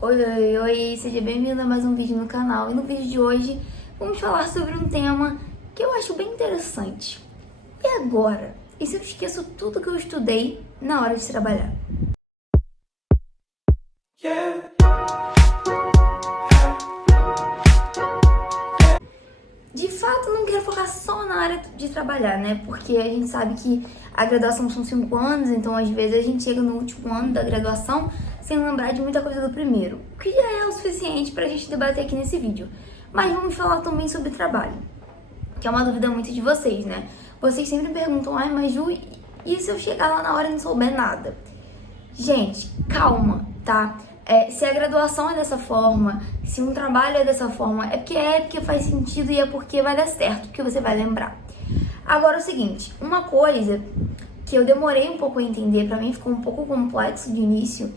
Oi, seja bem-vindo a mais um vídeo no canal. E no vídeo de hoje vamos falar sobre um tema que eu acho bem interessante. E agora? E se eu esqueço tudo que eu estudei na hora de trabalhar? De fato, não quero focar só na área de trabalhar, né? Porque a gente sabe que a graduação são 5 anos, então às vezes a gente chega no último ano da graduação sem lembrar de muita coisa do primeiro, o que já é o suficiente pra gente debater aqui nesse vídeo. Mas vamos falar também sobre trabalho, que é uma dúvida muito de vocês, né? Vocês sempre perguntam, mas Ju, e se eu chegar lá na hora e não souber nada? Gente, calma, tá? Se a graduação é dessa forma, se um trabalho é dessa forma, é porque faz sentido e é porque vai dar certo, porque você vai lembrar. Agora é o seguinte, uma coisa que eu demorei um pouco a entender, pra mim ficou um pouco complexo de início,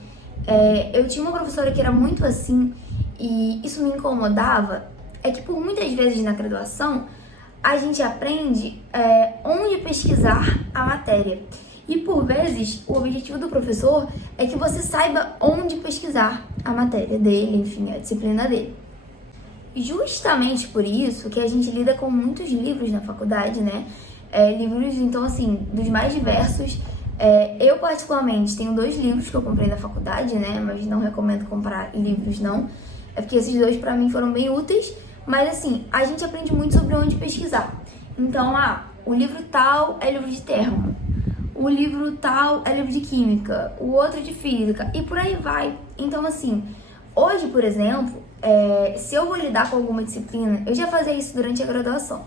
eu tinha uma professora que era muito assim, e isso me incomodava, é que por muitas vezes na graduação, a gente aprende onde pesquisar a matéria. E por vezes, o objetivo do professor é que você saiba onde pesquisar a matéria dele, enfim, a disciplina dele. Justamente por isso que a gente lida com muitos livros na faculdade, né? Livros, então, assim, dos mais diversos. Eu, particularmente, tenho 2 livros que eu comprei na faculdade, né? Mas não recomendo comprar livros, não. É porque esses 2, pra mim, foram bem úteis. Mas, assim, a gente aprende muito sobre onde pesquisar. Então, o livro tal é livro de termo. O livro tal é livro de química. O outro de física. E por aí vai. Então, assim, hoje, por exemplo, se eu vou lidar com alguma disciplina, eu já fazia isso durante a graduação.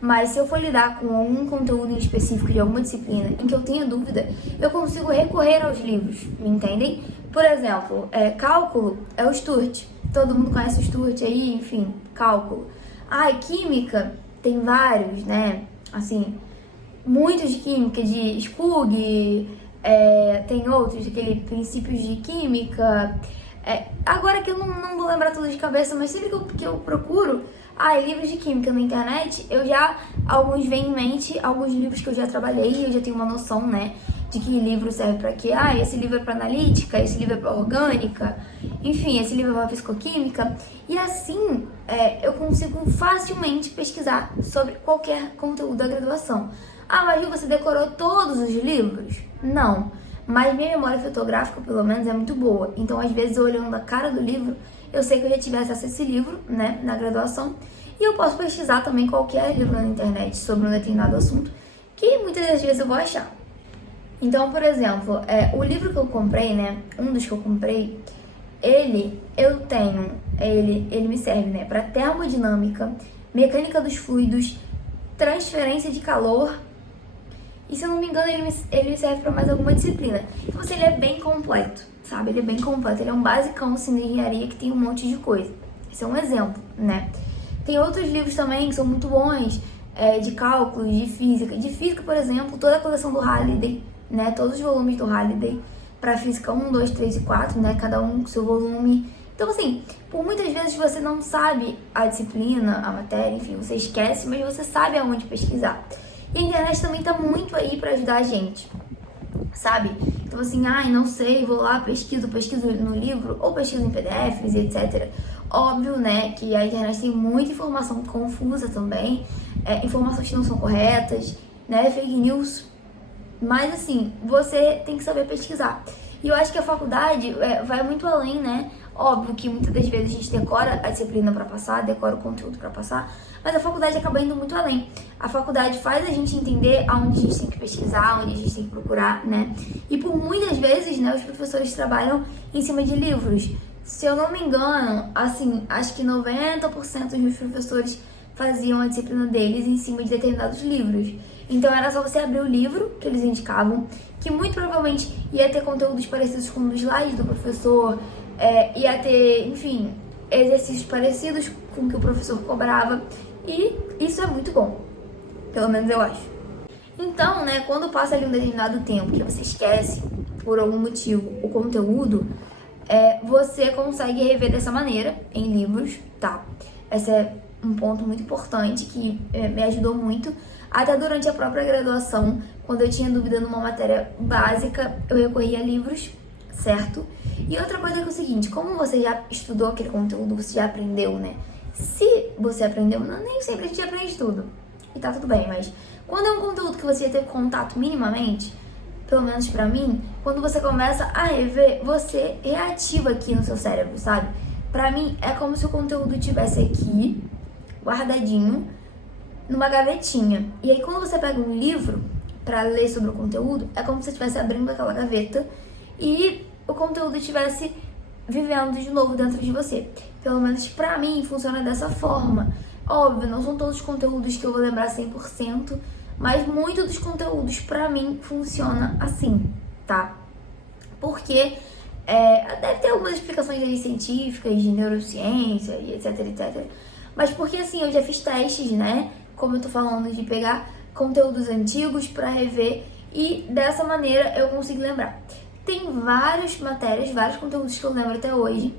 Mas se eu for lidar com algum conteúdo em específico de alguma disciplina em que eu tenha dúvida, eu consigo recorrer aos livros, me entendem? Por exemplo, cálculo é o Sturt. Todo mundo conhece o Sturt aí, enfim, cálculo. Química, tem vários, né? Assim, muitos de química, de Skug, tem outros, aquele princípios de química. Agora que eu não vou lembrar tudo de cabeça, mas sempre que eu procuro livros de química na internet, alguns vêm em mente, alguns livros que eu já trabalhei, eu já tenho uma noção, né, de que livro serve pra quê. Esse livro é pra analítica, esse livro é pra orgânica, enfim, esse livro é pra fisicoquímica. E assim, eu consigo facilmente pesquisar sobre qualquer conteúdo da graduação. Mas você decorou todos os livros? Não. Mas minha memória fotográfica, pelo menos, é muito boa. Então, às vezes, eu olhando a cara do livro, eu sei que eu já tive acesso a esse livro, né, na graduação. E eu posso pesquisar também qualquer livro na internet sobre um determinado assunto, que muitas das vezes eu vou achar. Então, por exemplo, o livro que eu comprei, né, um dos que eu comprei, ele me serve, né, para termodinâmica, mecânica dos fluidos, transferência de calor. E se eu não me engano, ele serve para mais alguma disciplina. Então, assim, ele é bem completo, sabe? Ele é bem completo. Ele é um basicão, assim, de engenharia que tem um monte de coisa. Esse é um exemplo, né? Tem outros livros também que são muito bons, de cálculo, de física. De física, por exemplo, toda a coleção do Halliday, né? Todos os volumes do Halliday. Para física 1, 2, 3 e 4, né? Cada um com seu volume. Então, assim, por muitas vezes você não sabe a disciplina, a matéria, enfim, você esquece, mas você sabe aonde pesquisar. E a internet também tá muito aí pra ajudar a gente, sabe? Então assim, não sei, vou lá, pesquiso no livro, ou pesquiso em PDFs e etc. Óbvio, né, que a internet tem muita informação confusa também, informações que não são corretas, né, fake news. Mas assim, você tem que saber pesquisar. E eu acho que a faculdade vai muito além, né? Óbvio que muitas das vezes a gente decora a disciplina para passar, decora o conteúdo para passar, mas a faculdade acaba indo muito além. A faculdade faz a gente entender aonde a gente tem que pesquisar, onde a gente tem que procurar, né? E por muitas vezes, né, os professores trabalham em cima de livros. Se eu não me engano, assim, acho que 90% dos professores faziam a disciplina deles em cima de determinados livros. Então era só você abrir o livro que eles indicavam, que muito provavelmente ia ter conteúdos parecidos com os slides do professor, ia ter, enfim, exercícios parecidos com o que o professor cobrava, e isso é muito bom, pelo menos eu acho. Então, né, quando passa ali um determinado tempo que você esquece, por algum motivo, o conteúdo, você consegue rever dessa maneira, em livros, tá? Esse é um ponto muito importante que me ajudou muito, até durante a própria graduação, quando eu tinha dúvida numa matéria básica, eu recorria a livros, certo? E outra coisa é, que é o seguinte, como você já estudou aquele conteúdo, você já aprendeu, né? Se você aprendeu, nem sempre a gente aprende tudo, e tá tudo bem, mas quando é um conteúdo que você já teve contato minimamente, pelo menos pra mim, quando você começa a rever, você reativa aqui no seu cérebro, sabe? Pra mim, é como se o conteúdo estivesse aqui, guardadinho, numa gavetinha. E aí, quando você pega um livro pra ler sobre o conteúdo, é como se você estivesse abrindo aquela gaveta e o conteúdo estivesse vivendo de novo dentro de você. Pelo menos pra mim, funciona dessa forma. Óbvio, não são todos os conteúdos que eu vou lembrar 100%, mas muitos dos conteúdos pra mim funciona assim, tá? Porque deve ter algumas explicações aí científicas, de neurociência e etc, etc. Mas porque assim, eu já fiz testes, né? Como eu tô falando, de pegar conteúdos antigos pra rever e dessa maneira eu consigo lembrar. Tem várias matérias, vários conteúdos que eu lembro até hoje,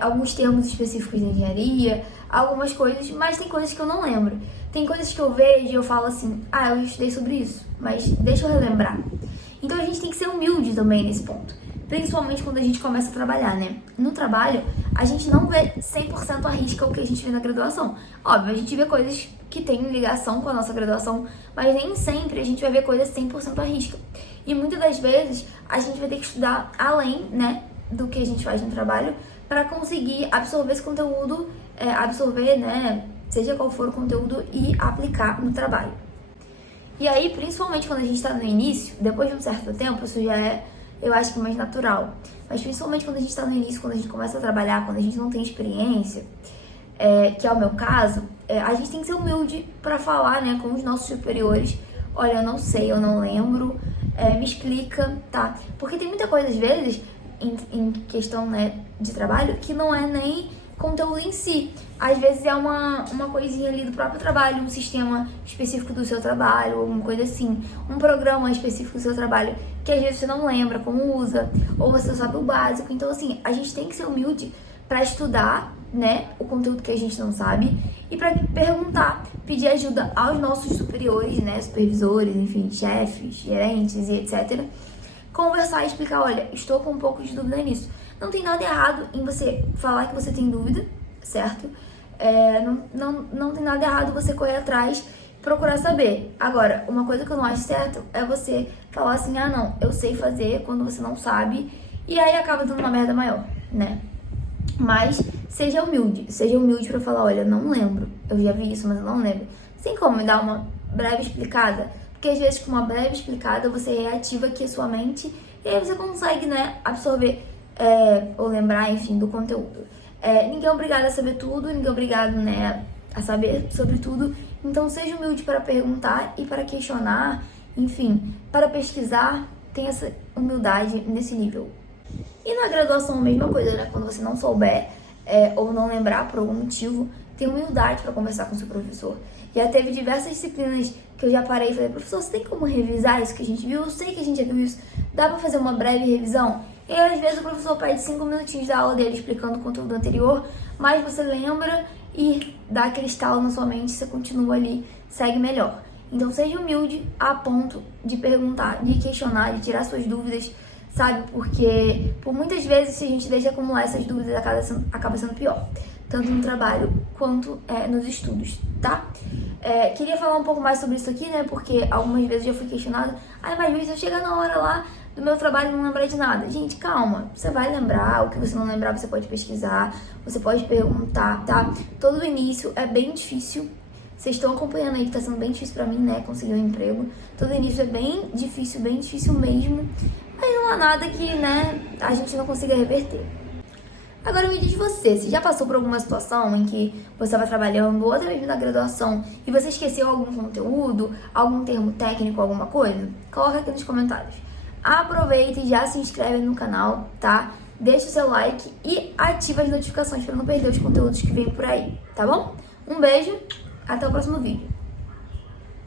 alguns termos específicos da engenharia, algumas coisas, mas tem coisas que eu não lembro. Tem coisas que eu vejo e eu falo assim, eu estudei sobre isso, mas deixa eu relembrar. Então a gente tem que ser humilde também nesse ponto, principalmente quando a gente começa a trabalhar, né? No trabalho, a gente não vê 100% à risca o que a gente vê na graduação. Óbvio, a gente vê coisas que têm ligação com a nossa graduação, mas nem sempre a gente vai ver coisas 100% à risca. E muitas das vezes a gente vai ter que estudar além, né, do que a gente faz no trabalho para conseguir absorver esse conteúdo, né, seja qual for o conteúdo e aplicar no trabalho. E aí, principalmente quando a gente está no início, depois de um certo tempo, isso já é, eu acho que mais natural. Mas principalmente quando a gente está no início, quando a gente começa a trabalhar, quando a gente não tem experiência, que é o meu caso, a gente tem que ser humilde para falar, né, com os nossos superiores. Olha, eu não sei, eu não lembro, me explica, tá? Porque tem muita coisa, às vezes, em questão, né, de trabalho, que não é nem conteúdo em si. Às vezes é uma coisinha ali do próprio trabalho, um sistema específico do seu trabalho, alguma coisa assim, um programa específico do seu trabalho, que às vezes você não lembra como usa, ou você sabe o básico. Então, assim, a gente tem que ser humilde para estudar, né, o conteúdo que a gente não sabe e para perguntar, pedir ajuda aos nossos superiores, né, supervisores, enfim, chefes, gerentes e etc. Conversar e explicar, olha, estou com um pouco de dúvida nisso. Não tem nada errado em você falar que você tem dúvida, certo? Não tem nada errado você correr atrás, procurar saber. Agora, uma coisa que eu não acho certo é você falar assim, não, eu sei fazer, quando você não sabe, e aí acaba dando uma merda maior, né? Mas seja humilde pra falar, olha, não lembro, eu já vi isso, mas eu não lembro. Tem como me dar uma breve explicada? Porque às vezes com uma breve explicada você reativa aqui a sua mente e aí você consegue, né, absorver ou lembrar, enfim, do conteúdo. Ninguém é obrigado a saber tudo, ninguém é obrigado, né, a saber sobre tudo. Então seja humilde para perguntar e para questionar, enfim, para pesquisar, tenha essa humildade nesse nível. E na graduação a mesma coisa, né? Quando você não souber ou não lembrar por algum motivo, tenha humildade para conversar com o seu professor. Já teve diversas disciplinas que eu já parei e falei, professor, você tem como revisar isso que a gente viu? Eu sei que a gente já viu isso, dá para fazer uma breve revisão? E aí, às vezes o professor pede 5 minutinhos da aula dele explicando o conteúdo anterior, mas você lembra e dá aquele estalo na sua mente, você continua ali, segue melhor. Então seja humilde a ponto de perguntar, de questionar, de tirar suas dúvidas, sabe? Porque por muitas vezes, se a gente deixa acumular essas dúvidas, acaba sendo pior, tanto no trabalho quanto nos estudos, tá? Queria falar um pouco mais sobre isso aqui, né? Porque algumas vezes eu já fui questionada, mas se eu chegar na hora lá do meu trabalho e não lembrar de nada. Gente, calma, você vai lembrar, o que você não lembrar você pode pesquisar, você pode perguntar, tá? Todo o início é bem difícil. Vocês estão acompanhando aí que tá sendo bem difícil pra mim, né, conseguir um emprego. Todo início é bem difícil mesmo. Mas não há nada que, né, a gente não consiga reverter. Agora me diz você já passou por alguma situação em que você estava trabalhando ou até mesmo na graduação e você esqueceu algum conteúdo, algum termo técnico, alguma coisa? Coloca aqui nos comentários. Aproveita e já se inscreve no canal, tá? Deixa o seu like e ativa as notificações para não perder os conteúdos que vêm por aí, tá bom? Um beijo, até o próximo vídeo.